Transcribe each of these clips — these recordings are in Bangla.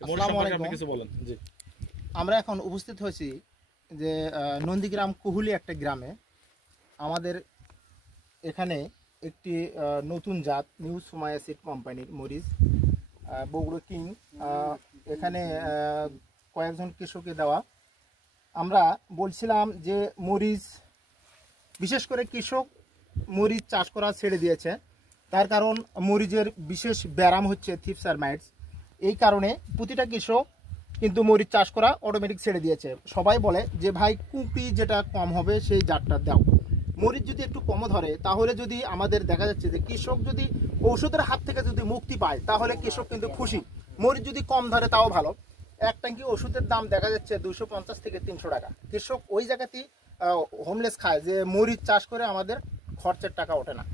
আপনি কিছু বলেন। জি, আমরা এখন উপস্থিত হয়েছি যে নন্দীগ্রাম কুহুলি একটা গ্রামে। আমাদের এখানে একটি নতুন জাত নিউ সুমায়া সিড কোম্পানির মরিচ বগুড়া কিং এখানে কয়েকজন কৃষককে দেওয়া। আমরা বলছিলাম যে মরিচ বিশেষ করে কৃষক মরিচ চাষ করা ছেড়ে দিয়েছে, তার কারণ মরিচের বিশেষ ব্যারাম হচ্ছে থ্রিপস আর মাইটস। এই কারণে প্রতিটা কৃষক কিন্তু মরিচ চাষ করা অটোমেটিক ছেড়ে দিয়েছে। সবাই বলে যে ভাই কুঁকড়ি যেটা কম হবে সেই জাতটা দাও। মরিচ যদি একটু কমও ধরে তাহলে যদি আমাদের দেখা যাচ্ছে যে কৃষক যদি ঔষধের হাত থেকে যদি মুক্তি পায় তাহলে কৃষক কিন্তু খুশি। মরিচ যদি কম ধরে তাও ভালো। এক ট্যাঙ্কি ওষুধের দাম দেখা যাচ্ছে 250 থেকে 300 টাকা। কৃষক ওই জায়গাতেই হোমলেস খায় যে মরিচ চাষ করে আমাদের খরচের টাকা ওঠে না।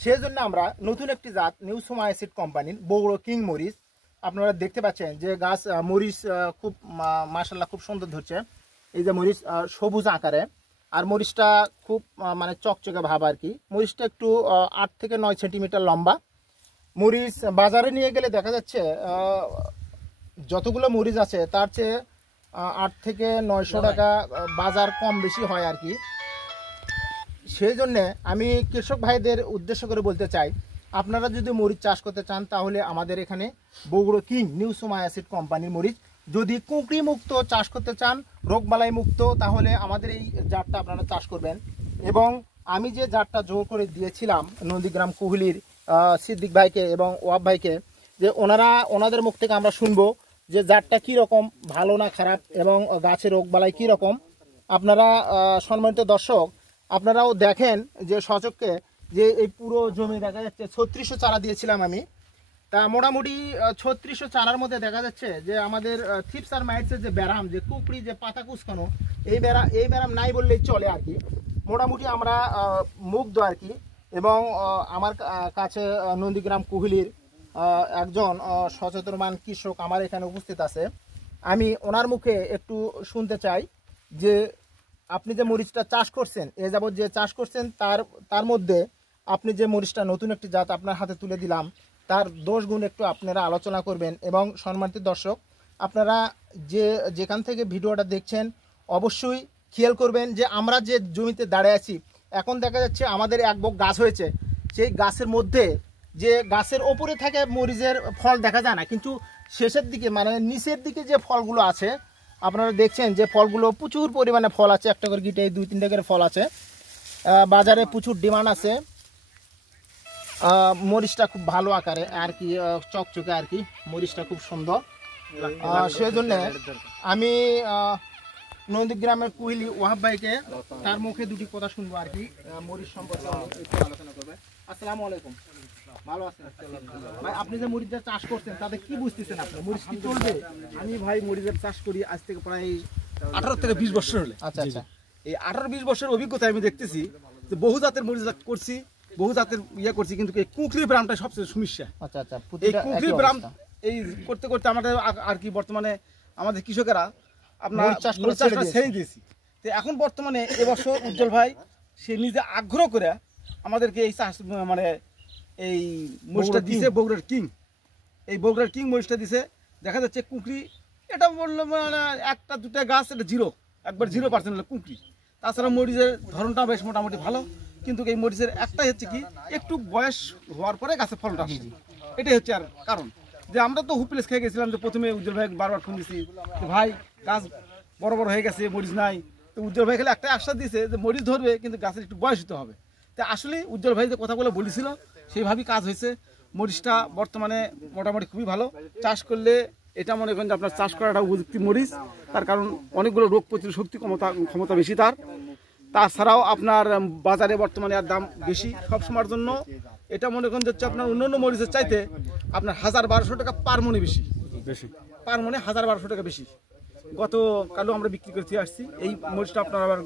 সেই জন্য আমরা নতুন একটি জাত নিউ সুমায়া সিড কোম্পানির বগুড়া কিং মরিচ, আপনারা দেখতে পাচ্ছেন যে গাছ মরিচ খুব মাশাআল্লাহ খুব সুন্দর ধরছে। এই যে মরিচ সবুজ আকারে, আর মরিচটা খুব মানে চকচকে ভাব আর কি। মরিচটা একটু 8 থেকে 9 সেন্টিমিটার লম্বা। মরিচ বাজারে নিয়ে গেলে দেখা যাচ্ছে যতগুলো মরিচ আছে তার চেয়ে 8 থেকে 900 টাকা বাজার কম বেশি হয় আর কি। সেই জন্যে আমি কৃষক ভাইদের উদ্দেশ্য করে বলতে চাই, আপনারা যদি মরিচ চাষ করতে চান তাহলে আমাদের এখানে Bogura king new Sumaiya seed কোম্পানির মরিচ। যদি কুঁকড়ি মুক্ত চাষ করতে চান, রোগবালাই মুক্ত, তাহলে আমাদের এই জাতটা আপনারা চাষ করবেন। এবং আমি যে জাতটা জোর করে দিয়েছিলাম নন্দীগ্রাম কুহুলির সিদ্দিক ভাইকে এবং ওয়াব ভাইকে, যে ওনাদের মুখ থেকে আমরা শুনবো যে জাতটা কীরকম, ভালো না খারাপ, এবং গাছের রোগবালাই কীরকম। আপনারা সম্মানিত দর্শক আপনারাও দেখেন যে সচক্ষে যে এই পুরো জমি দেখা যাচ্ছে 3600 চারা দিয়েছিলাম আমি। তা মোটামুটি 3600 চারার মধ্যে দেখা যাচ্ছে যে আমাদের থ্রিপস আর মাইটসের যে ব্যারাম, যে কুকড়ি, যে পাতা কুচকানো, এই ব্যারাম নাই বললেই চলে আর কি। মোটামুটি আমরা মুগ্ধ আর কি। এবং আমার কাছে নন্দীগ্রাম কুহুলির একজন সচেতনমান কৃষক আমার এখানে উপস্থিত আছে। আমি ওনার মুখে একটু শুনতে চাই যে আপনি যে মরিচটা চাষ করছেন, এ যাবৎ যে চাষ করছেন তার মধ্যে আপনি যে মরিচটা নতুন একটি জাত আপনার হাতে তুলে দিলাম তার দোষ গুণ একটু আপনারা আলোচনা করবেন। এবং সম্মানিত দর্শক আপনারা যেখান থেকে ভিডিওটা দেখছেন অবশ্যই খেয়াল করবেন যে আমরা যে জমিতে দাঁড়িয়ে আছি এখন দেখা যাচ্ছে আমাদের এক বক গাছ হয়েছে। সেই গাছের মধ্যে যে গাছের ওপরে থাকে মরিচের ফল দেখা যায় না, কিন্তু শেষের দিকে মানে নিচের দিকে যে ফলগুলো আছে আপনারা দেখছেন যে ফলগুলো প্রচুর পরিমাণে ফল আছে। একটা করে গিটে 2-3টা করে ফল আছে। বাজারে প্রচুর ডিমান্ড আছে। মরিচটা খুব ভালো আকারে আর কি, চকচকে আর কি, মরিচটা খুব সুন্দর। সেজন্য আমি নন্দীগ্রামের কুহিলি ওয়াহাব ভাইকে তার মুখে দুটি কথা শুনবো আর কি, মরিচ সম্পর্কে একটু আলোচনা করবে। আসসালামু আলাইকুম, ভালো আছেন ভাই? আপনি যে মরিচের চাষ করছেন তাতে কি বুঝতেছেন আপনি? মরিচ কি চলবে? আমি ভাই মরিচের চাষ করি আজ থেকে প্রায় 18 থেকে 20 বছর হলে। আচ্ছা আচ্ছা। এই 18-20 বছরের অভিজ্ঞতা আমি দেখতেছি যে বহু জাতের মরিচ করছি, বহু জাতের করছি, কিন্তু এই কুঁকড়ি ব্রামটা সবচেয়ে সমস্যা। আচ্ছা আচ্ছা। এই কুঁকড়ি ব্রাম এই করতে করতে আমাদের আর কি বর্তমানে আমাদের কৃষকেরা আপনার চাষটা ছেড়ে দিয়েছি। তো এখন বর্তমানে এবছর উজ্জ্বল ভাই সে নিজে আগ্রহ করে আমাদেরকে এই চাষ মানে এই মরিচটা দিছে, বগুড়ার কিং। এই বগুড়ার কিং মরিচটা দিছে। দেখা যাচ্ছে কুঁকড়ি এটা বললো মানে 1-2টা গাছ এটা একবার 0% হলো কুঁকড়ি। তাছাড়া মরিচের ধরনটা বেশ মোটামুটি ভালো, কিন্তু এই মরিচের একটাই হচ্ছে কি একটু বয়স হওয়ার পরে গাছের ফলটা আসছে। এটাই হচ্ছে আর কারণ। যে আমরা তো হুপ্লেস খেয়ে গেছিলাম, যে প্রথমে উজ্জ্বল ভাই বারবার ফোন দিছি যে ভাই গাছ বড় বড় হয়ে গেছে, মরিচ নাই। তো উজ্জ্বল ভাই খালি একটা আশ্বাস দিয়েছে যে মরিচ ধরবে, কিন্তু গাছের একটু বয়স হতে হবে। তো আসলে উজ্জ্বল ভাই যে কথাগুলো বলেছিল সেইভাবেই কাজ হয়েছে। মরিচটা বর্তমানে মোটামুটি খুবই ভালো। চাষ করলে এটা মনে করেন যে আপনার চাষ করাটা উপযুক্ত মরিচ, তার কারণ অনেকগুলো রোগ প্রতিরোধ শক্তি ক্ষমতা বেশি তার। তাছাড়াও আপনার বাজারে বর্তমানে আর দাম বেশি সবসময়ের জন্য। এটা মনে করেন হচ্ছে আপনার অন্যান্য মরিচের চাইতে আপনার 1000-1200 টাকা পার মনে বেশি, পার মনে 1000-1200 টাকা বেশি। গতকালও আমরা বিক্রি করতে আসছি এই মরিচটা। আপনার আবার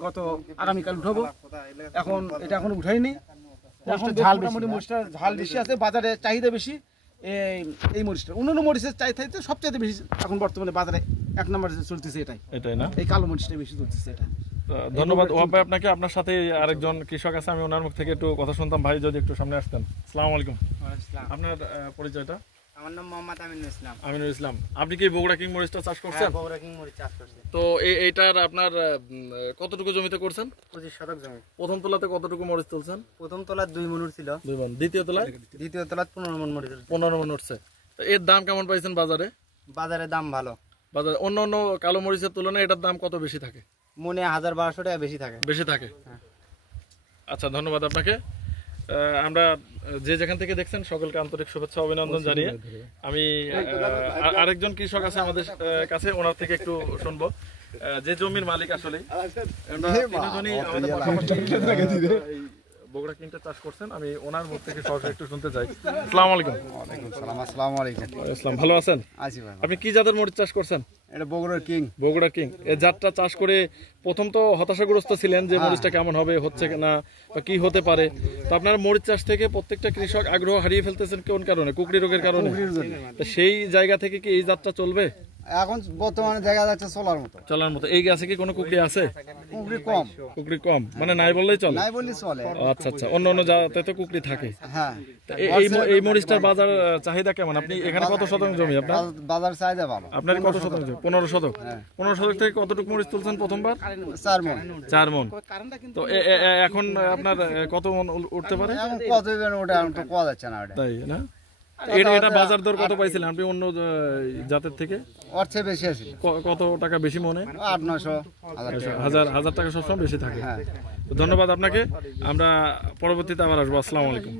আগামীকাল উঠাবো। এখন এটা এখন উঠাইনি। মরিচটা ঝাল বেশি আছে, বাজারে চাহিদা বেশি এই মরিচটা। অন্যান্য মরিচের চাইতে সবচেয়ে বেশি এখন বর্তমানে বাজারে 1 নম্বর চলতেছে এটাই না, এই কালো মরিচটা বেশি চলতেছে এটা। ধন্যবাদ ওয়াহাব ভাই আপনাকে। আপনার সাথে আরেকজন কৃষক আছে, আমি ওনার মুখ থেকে একটু কথা শুনতাম। ভাই যদি একটু সামনে আসতেন। আসসালামু আলাইকুম। আপনার পরিচয়টা? আমার নাম মোহাম্মদ আমিনুল ইসলাম। আমিনুল ইসলাম, আপনি কি বগুড়া কিং মরিচটা চাষ করছেন? বগুড়া কিং মরিচ চাষ করছে। তো এইটার আপনার কতটুকু জমিতে করছেন? 25 শতক জমি। প্রথম তোলাতে কতটুকু মরিচ তুলছেন? প্রথম তলার 2 মণ ছিল, 2 মণ। দ্বিতীয় তোলায়? দ্বিতীয় তলার 15 মণ মরিচ। 15 মণ উঠছে। তো এর দাম কেমন পাইছেন বাজারে? বাজারে দাম ভালো। বাজারে অন্য অন্য কালো মরিচের তুলনায় এটার দাম কত বেশি থাকে? মনে 1000-1200 টাকা বেশি থাকে। বেশি থাকে। আচ্ছা, ধন্যবাদ আপনাকে। আমরা যে যেখান থেকে দেখছেন সকলকে আন্তরিক শুভেচ্ছা অভিনন্দন জানিয়ে আমি আরেকজন কৃষক আছে আমাদের কাছে, ওনার থেকে একটু শুনবো যে জমির মালিক আসলে বগুড়া কিংটা চাষ করছেন। আমি ওনার মুখ থেকে সরাসরি একটু শুনতে চাই। আসসালামু আলাইকুম। আসসালামু আলাইকুম। ইসলাম, ভালো আছেন? আছি ভাই। আপনি কি জাতের মরিচ চাষ করছেন? এটা বগুড়ার কিং। বগুড়া কিং। এই জাতটা চাষ করে প্রথম তো হতাশাগ্রস্ত ছিলেন যে মরিচটা কেমন হবে, হচ্ছে না বা কি হতে পারে। তো আপনার মরিচ চাষ থেকে প্রত্যেকটা কৃষক আগ্রহ হারিয়ে ফেলতেছেন কোন কারণে? কুকড়ি রোগের কারণে। তো সেই জায়গা থেকে কি এই জাতটা চলবে? এখন বর্তমানে দেখা যাচ্ছে চলার মতো। চলার মতো। এই গাছে কি কোনো কুকড়ি আছে? কুকড়ি কম। কুকড়ি কম, মানে নাই বললেই চলে? নাই বললেই চলে। আচ্ছা আচ্ছা, অন্য অন্য জাতে তো কুকড়ি থাকে। হ্যাঁ। তো এই মরিচটার বাজার চাহিদা কেমন? আপনি এখানে কত শতাংশ জমি আপনার? বাজার চাহিদা ভালো। আপনার কত শতাংশ? 15 শতক। 15 শতক থেকে কতটুকু মরিচ তুলছেন প্রথমবার? 4 মণ। 4 মণ। তো এখন আপনার কত মণ উঠতে পারে? এখন কত বেন ওটা এখন তো কোয়া যাচ্ছে না ওটা। তাই না? এটা বাজার দর কত পাইছিলেন আপনি অন্য জাতের থেকে? ওর চেয়ে বেশি আছে। কত টাকা বেশি মনে? 800-900 হাজার টাকা সবসময় বেশি থাকে। তো ধন্যবাদ আপনাকে। আমরা পরবর্তীতে আবার আসবো। আসসালামু আলাইকুম।